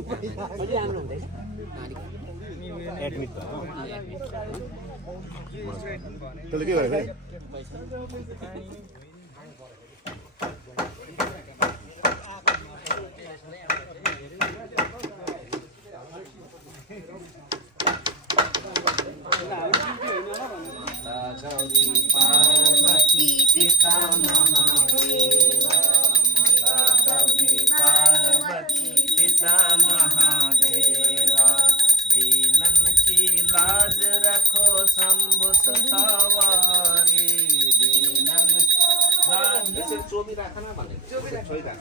अलि राम्रो हुँदैछ एडमिट भयो त्यसले के गरेको पार्वती पिता महादेव माता गौरी पार्वती पिता महादेव दीनन की लाज रखो शंभु सतावारी दीनन यसरी चोबी राखन भनेको छोइ राख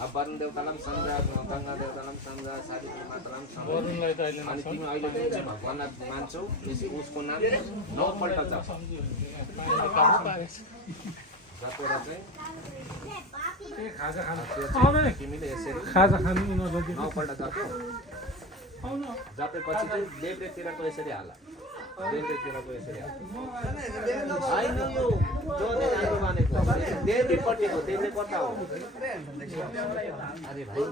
अब वरुण देवतालाई पनि सम्झा गङ्गा देवतालाई पनि सम्झा सावित्री मातालाई पनि सम्झा अनि तिमी अहिले चाहिँ भगवान्लाई मान्छौ त्यसै उसको नाम 9 पल्ट जप जपेर चाहिँ तिमीले यसरी खाजा खानु 9 पल्ट जप्यौ जपेपछि चाहिँ देब्रेतिरको यसरी हाल देब्रेतिरको यसरी हाल होइन यो जो जानु भनेको देब्रेपट्टिको देब्रे कता हो अरे भाइ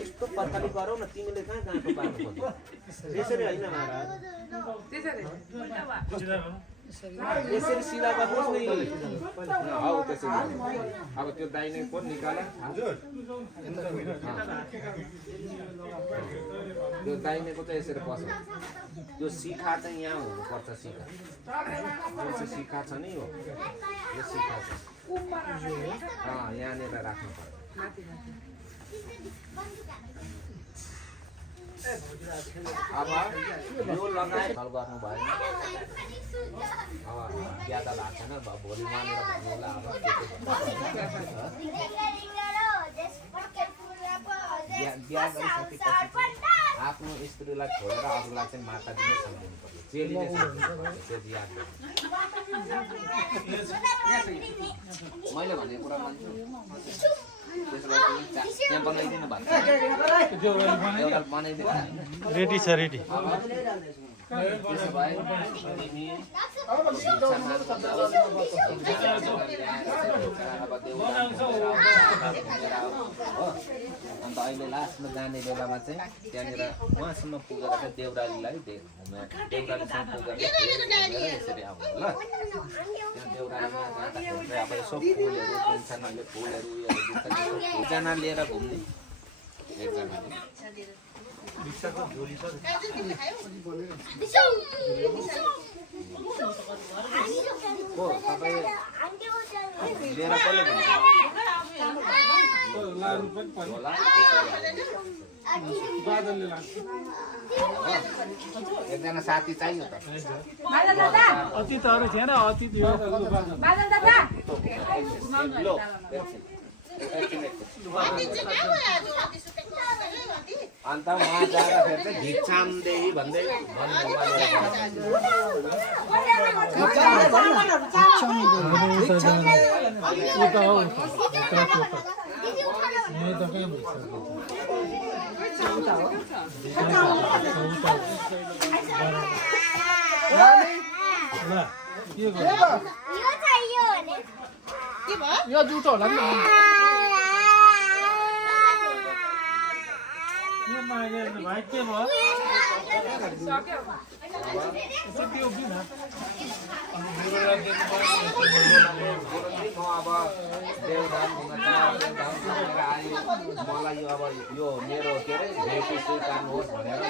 यस्तो प्रकारले गरौ न तिमीले कहाँ गाँठो पार्नु पर्छ त्यसरी होइन महाराज यसरी सिधा गर्नुहोस् नि हौ त्यसरी अब त्यो दाहिने कोण निकाल हजुर त्यो दाहिनेको चाहिँ यसरी बस्छ त्यो शिखा चाहिँ यहाँ हुनुपर्छ शिखा यो चाहिँ शिखा छ नि हो यो शिखा छ यहाँनिर राख्नु पर्छ अब यो लगाए फल गर्नु भएन अब ज्यादा भएको छैन भोलि मानेर भन्नु होला आफ्नो स्त्रीलाई छोडेर अरूलाई चाहिँ माता दिने सम्झिनु पर्यो चेलीले सम्झिनु पर्यो चेली याद मैले भनेको कुरा मान्छु त्यहाँ बनाइदिनु भएको रेडी छ रेडी त्यसो भए अन्त अहिले लास्टमा जाने बेलामा चाहिँ त्यहाँनिर उहाँसम्म पुगेर चाहिँ देउरालीलाई देउरालीसँग पुगेर यसरी आउनु ल त्यहाँ देउरालीमा जाँदाखेरि चाहिँ अब यसो फुलहरू दिन्छन् अहिले फुलहरू एकजना लिएर घुम्ने एकजनाले को तपाईँ लिएर कसले एकजना साथी चाहियो त अति त अरू थिएन अति थियो अन्त उहाँ जाँदाखेरि चाहिँ घिचामदेही भन्दै यो जुटो होला नि भाइ के भयो अब देवधाम मलाई यो अब यो मेरो के अरे भेटी स्वीकार्नुहोस् भनेर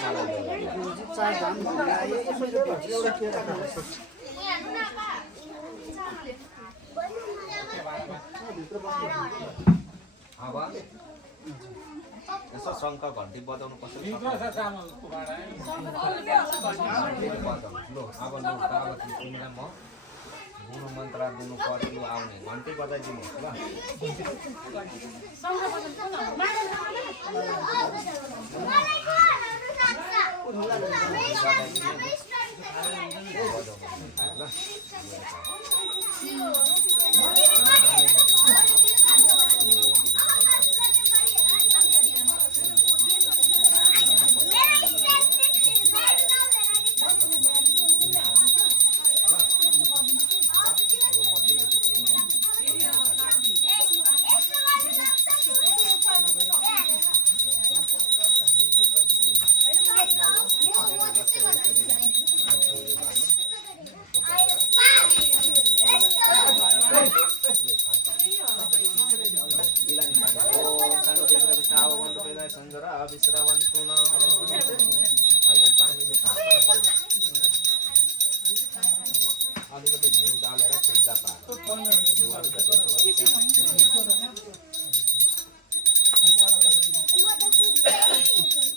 अब यसो शङ्ख घन्टी बजाउनु कसरी लु अब तिमीलाई म गुरु मन्त्र दिनु पर्यो आउने घन्टी बजाइदिनुहोस् ल सञ्जरा विश्रावन्तुन होइन पानीले अलिकति घिउ डालेर फिल्दा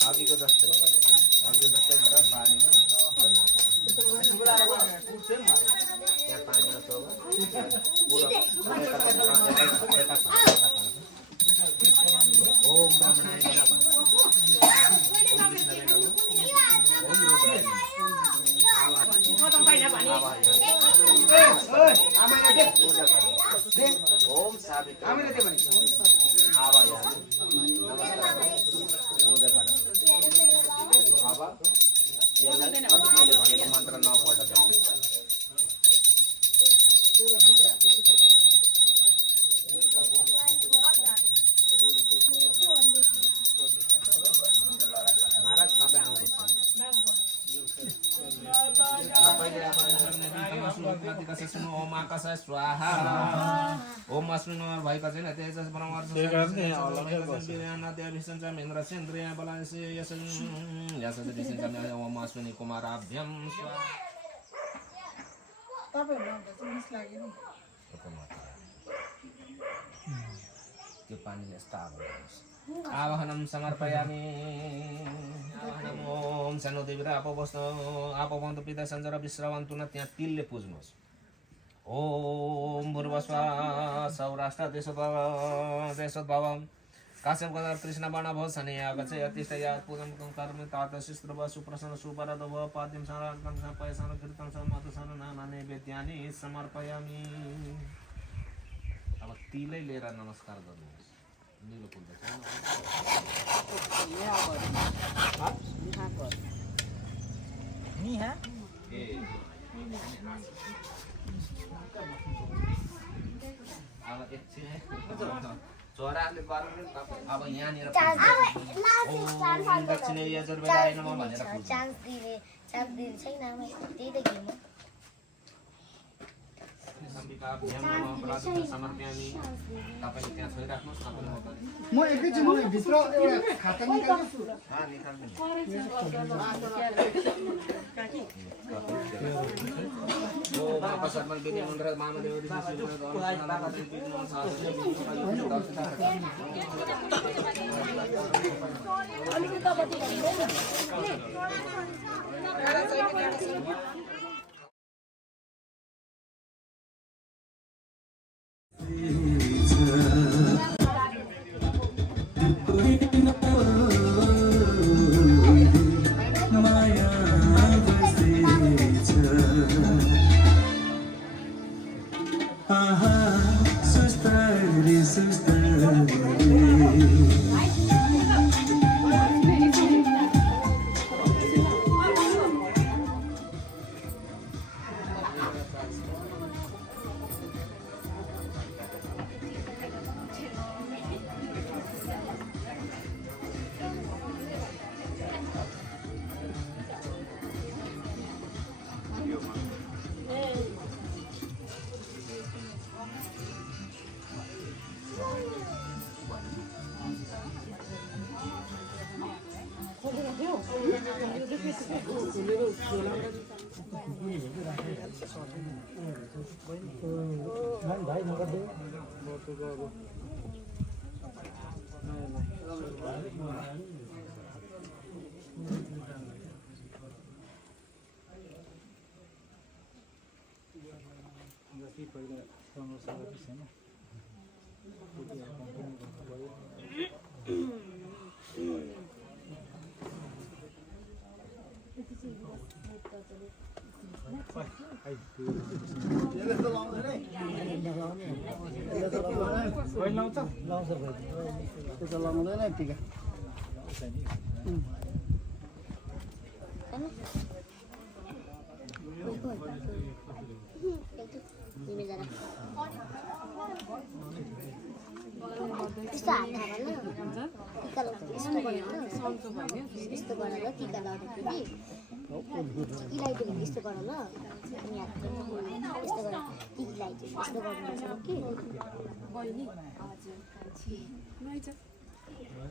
अघिको जस्तै गरेर पानीमा त्यहाँ पानी नसोगा ओम ब्रह्मणाय नमः ओम विष्णवे नमः ओम रुद्राय नमः ओम सावित्री आवायामि नमस्कार पूजा गर अब यसलाई अघि मैले भनेको मन्त्र नपढ्दा महाराज तपाईँ आउनुहोस् ओम आकाशाय स्वाहा ओम अस्मिन् भएका छैन तेजस ब्रह्मर्षेन्द्रिय बलायसे ओम अस्मिन् कुमाराभ्यं त्यो पानीले यस्तो आवाहनं समर्पयामि आवाहनं ओम सानो देवीरा आपवन्तु पिता सञ्जरा विश्रावन्तु न त्यहाँ तिलले पुज्नुहोस् ओम भूर्भस्वा सौराष्ट्र देशोद्भव काश्यप गन्धर्व कृष्ण वर्ण भव शनि आगच्छ यतिष्ठ यात् पूजं कर्म तात शिस्त्रव सुप्रसन्न सुपरद भव पाद्यं सारार्थं पयसान कृतं समतसन नाना नैवेद्यानि समर्पयामि अब तिलै लिएर नमस्कार गर्नुहोस् नीलो फुल अब एकछिन छोराहरूले गर्नु अब यहाँनिर दक्षिण यजुर्वेदाय नमः भनेर समर्पयामि तपाईले त्यहाँ छोइराख्नुहोस् म एकैछिन भित्र एउटा खाता निकाल्छु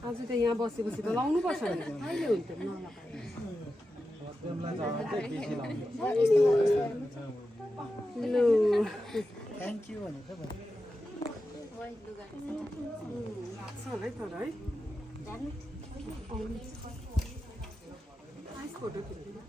आज त यहाँ बसेपछि त लाउनु पर्छ नि कहिले हुन्छ थ्याङ्क यू भनेको लाग्छ होला है तर है फोटो खिच्नु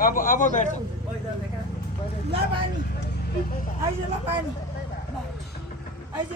अब बैठ ल पानी आइज ल पानी आइज